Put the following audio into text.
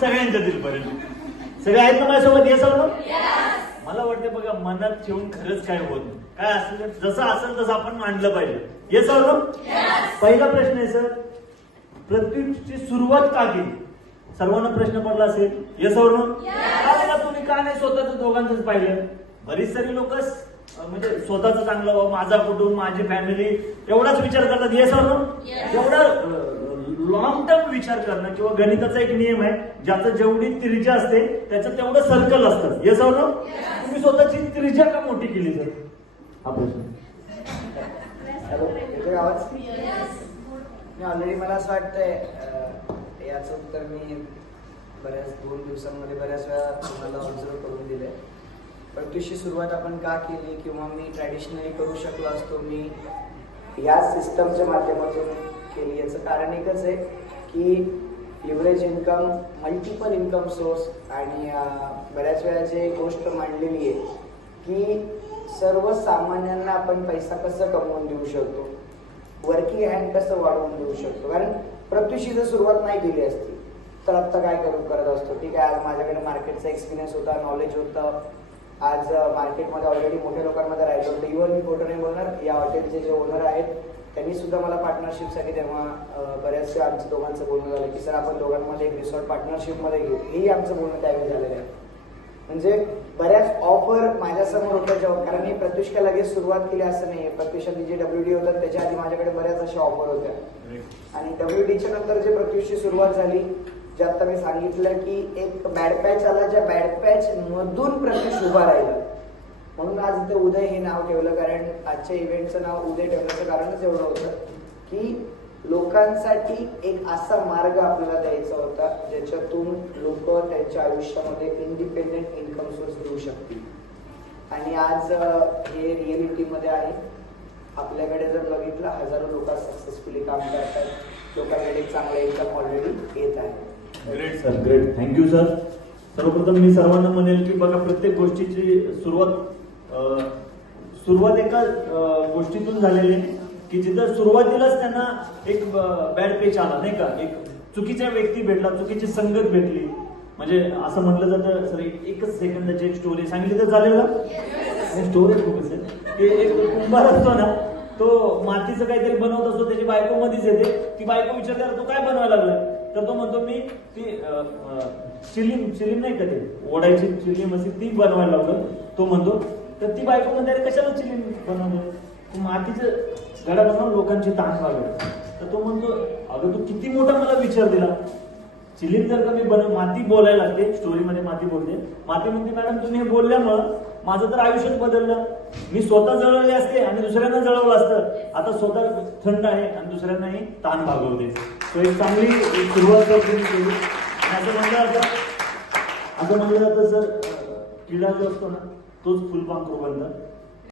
सगळ्यांच्या दिलपर्यंत. सगळे आहेत ना माझ्यासोबत? येस और नो? मला वाटतं बघा, मनात ठेवून खरंच काय होत नाही. काय असेल जसं असेल तसं आपण मांडलं पाहिजे. येस और नो? पहिला प्रश्न आहे सर, पृथ्वीची सुरुवात का केली? सर्वांना प्रश्न पडला असेल. येस और नो? का तुम्ही का नाही स्वतःच दोघांचंच पाहिलं? बरीच सारी लोक म्हणजे स्वतःच चांगलं व्हावं, माझा कुटुंब, माझी फॅमिली एवढाच विचार करतात. येस और नो? एवढा लॉंग टर्म विचार करणं किंवा गणिताचा एक नियम आहे, ज्याचं जेवढी त्रिज्या असते त्याचं तेवढं सर्कल असतं. येस और नो? तुम्ही स्वतःची त्रिज्या का मोठी केली सर? हा प्रश्न. आवाज ऑलरेडी मला असं वाटतंय याचं उत्तर मी बऱ्याच 2 दिवसांमध्ये बऱ्याच वेळा तुम्हाला ऑब्झर्व करून दिलंय. पृथ्वीची सुरुवात आपण का केली किंवा मी ट्रॅडिशनली करू शकलो असतो, मी या सिस्टमच्या माध्यमातून केली. याचं कारण एकच आहे की leverage income, multiple income source आणि बऱ्याच वेळा जे गोष्ट मांडलेली आहे की सर्वसामान्यांना आपण पैसा कसं कमवून देऊ शकतो, वर्किंग हँड कसं वाढवून देऊ शकतो. कारण पृथ्वीशी जर सुरुवात नाही केली असती तर आत्ता काय करत असतो. ठीक आहे, आज माझ्याकडे मार्केटचा एक्सपिरियन्स होता, नॉलेज होतं, आज मार्केटमध्ये ऑलरेडी मोठ्या लोकांमध्ये राहिलो होतं. इव्हन मी खोटं नाही बोलणार, या हॉटेलचे जे ओनर आहेत त्यांनी सुद्धा मला पार्टनरशिपसाठी तेव्हा बऱ्याचशा आमचं दोघांचं बोलणं झालं की सर आपण दोघांमध्ये एक रिसॉर्ट पार्टनरशिपमध्ये घेऊ. हेही आमचं बोलणं त्यावेळी झालेलं आहे. म्हणजे बऱ्याच ऑफर माझ्यासमोर होत्या जेव्हा, कारण मी प्रत्युषला लगेच सुरुवात केली असं नाही. प्रत्युषात जे WD होतात त्याच्या आधी माझ्याकडे बऱ्याच अशा ऑफर होत्या आणि WDच्या नंतर जे प्रत्युषची सुरुवात झाली, जे आता मी सांगितलं की एक बॅड पॅच आला, ज्या बॅड पॅच मधून प्रत्युष उभा राहिला. म्हणून आज इथे उदय हे नाव ठेवलं, कारण आजच्या इव्हेंटचं नाव उदय ठेवण्याचं कारणच एवढं होतं की लोकांसाठी एक असा मार्ग आपल्याला द्यायचा होता ज्याच्यातून लोक त्यांच्या आयुष्यामध्ये इंडिपेंडेंट इन्कम सोर्स देऊ शकतील. आणि आज हे रिअलिटीमध्ये आहे. आपल्याकडे जर बघितलं, हजारो लोक सक्सेसफुली काम करतात, लोकांकडे चांगला इन्कम ऑलरेडी येत आहे. Great sir, great, thank you sir. सर्वप्रथम मी सर्वांना म्हणेल की बघा, प्रत्येक गोष्टीची सुरुवात एका गोष्टीतून झालेली आहे की जिथं सुरुवातीलाच त्यांना एक बॅड पेच आला, नाही का, एक चुकीच्या व्यक्ती भेटला, चुकीची संगत भेटली. म्हणजे असं म्हटलं जातं सर, एकच सेकंदाची एक स्टोरी सांगितली तर चालेल ना? स्टोरी खूप असेल की एक कुंभार असतो ना, तो मातीचं काहीतरी बनवत असतो, त्याची बायको मध्येच येते. ती बायको विचारते, तू काय बनवायला लागलाय? तर तो म्हणतो मी ती चिलीम नाही का, ते ओढायची चिलीम असेल ती बनवायला लागलो. तो म्हणतो, तर ती बायको म्हणते, अरे कशाला चिलीम बनवतो? तू मातीचं घडा बनवून लोकांची ताण लागलं. तर तो म्हणतो, अगं तू किती मोठा मला विचार दिला. चिलीम जर का मी माती बोलायला लागते, स्टोरीमध्ये माती बोलते. माती म्हणते, मॅडम तुम्ही हे बोलल्यामुळं माझं तर आयुष्यच बदललं. मी स्वतः जळवले असते आणि दुसऱ्यांना जळवलं असतं. आता स्वतः थंड आहे आणि दुसऱ्यांनाही ताण भागवते. तो एक चांगली सुरुवात केली. असं म्हणलं जातं सर, किडा जो असतो ना तोच फुलपाखरू बनतात.